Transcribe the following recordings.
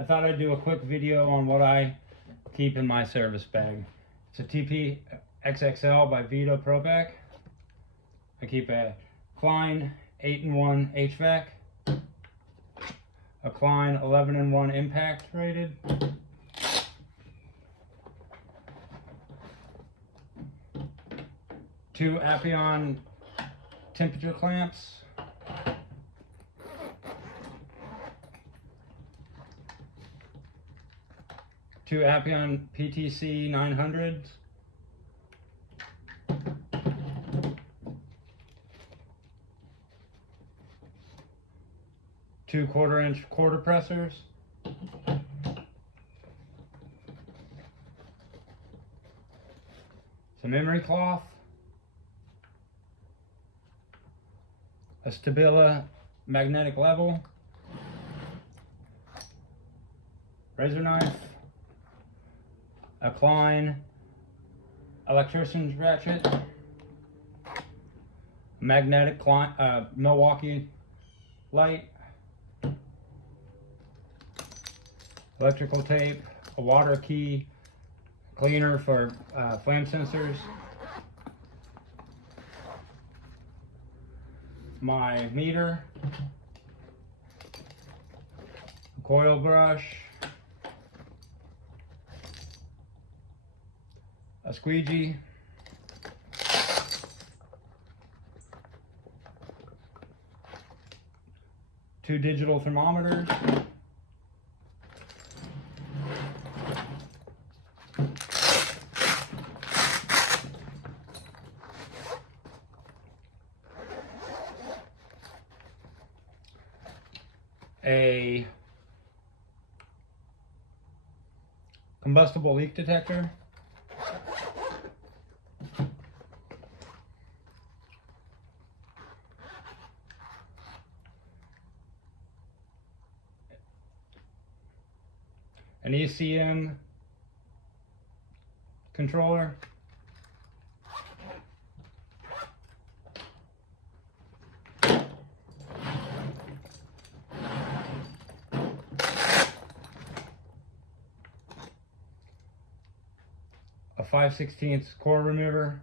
I thought I'd do a quick video on what I keep in my service bag. It's a Tpxxl by Vito ProPack. I keep a Klein 8-in-1 HVAC, a Klein 11-in-1 impact rated, two Appion temperature clamps, two Appion PTC 900s, two 1/4-inch quarter pressers, some emery cloth, a Tpxxl magnetic level, razor knife, a Klein electrician's ratchet, magnetic Klein, Milwaukee light, electrical tape, a water key cleaner for flame sensors, my meter, a coil brush, a squeegee, two digital thermometers, a combustible leak detector, an ECM controller, a 5/16 core remover,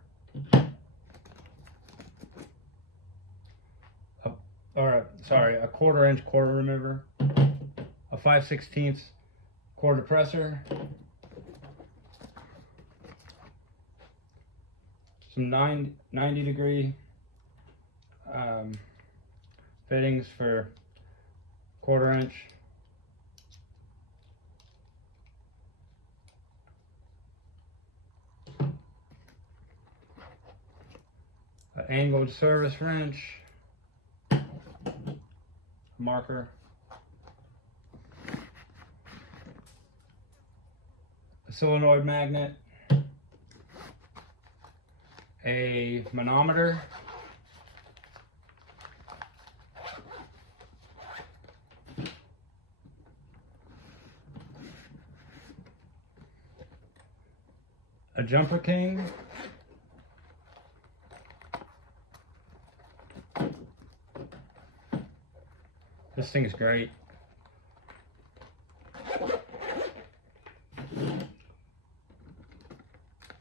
a 1/4-inch core remover, a 5/16 core depressor, some 90-degree fittings for 1/4-inch, an angled service wrench, marker, a solenoid magnet, a manometer, a jumper king, this thing is great,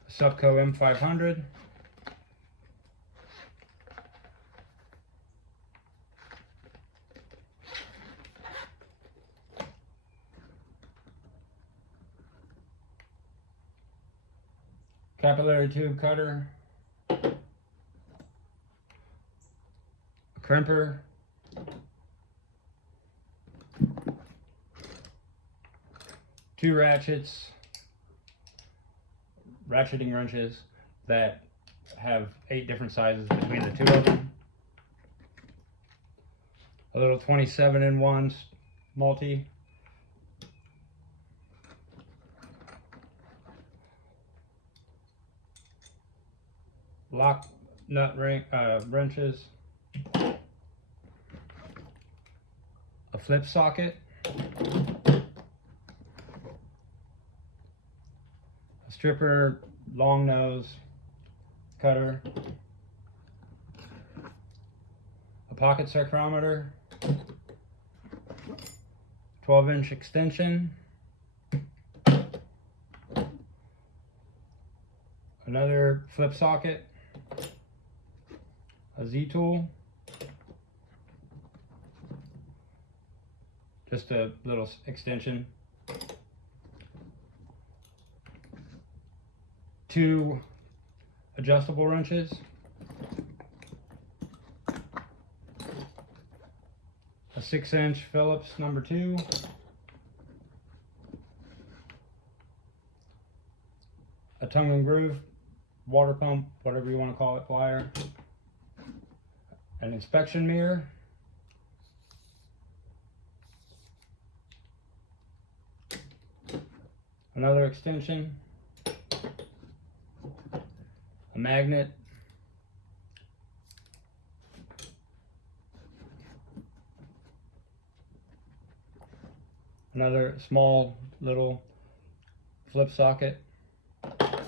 Subco M500, capillary tube cutter, a crimper, two ratchets, ratcheting wrenches that have 8 different sizes between the two of them, a little 27-in-1 multi, lock nut wrenches, a flip socket, a stripper long nose cutter, a pocket psychrometer, 12-inch extension, another flip socket, a Z-tool, just a little extension, 2 adjustable wrenches, a 6-inch Phillips number 2, a tongue and groove water pump, whatever you want to call it, plier, an inspection mirror, another extension, a magnet, another small little flip socket, a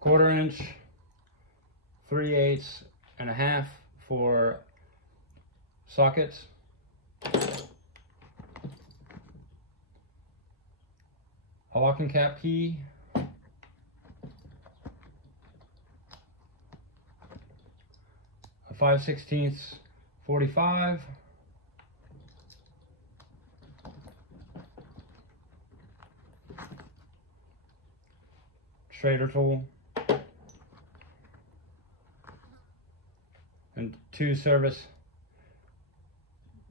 1/4 inch, 3/8 and a half for sockets, a locking cap key, a 5/16 45, Schrader tool, and 2 service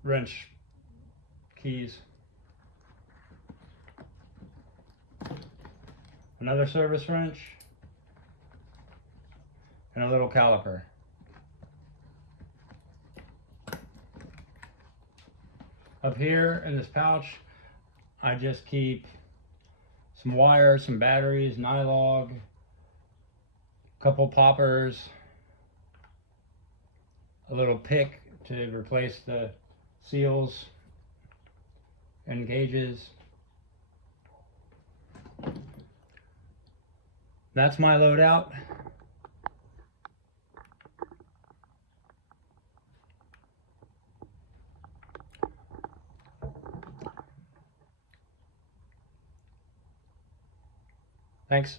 wrench keys, another service wrench, and a little caliper. Up here in this pouch, I just keep some wires, some batteries, nylog, a couple poppers, a little pick to replace the seals and gauges. That's my loadout. Thanks.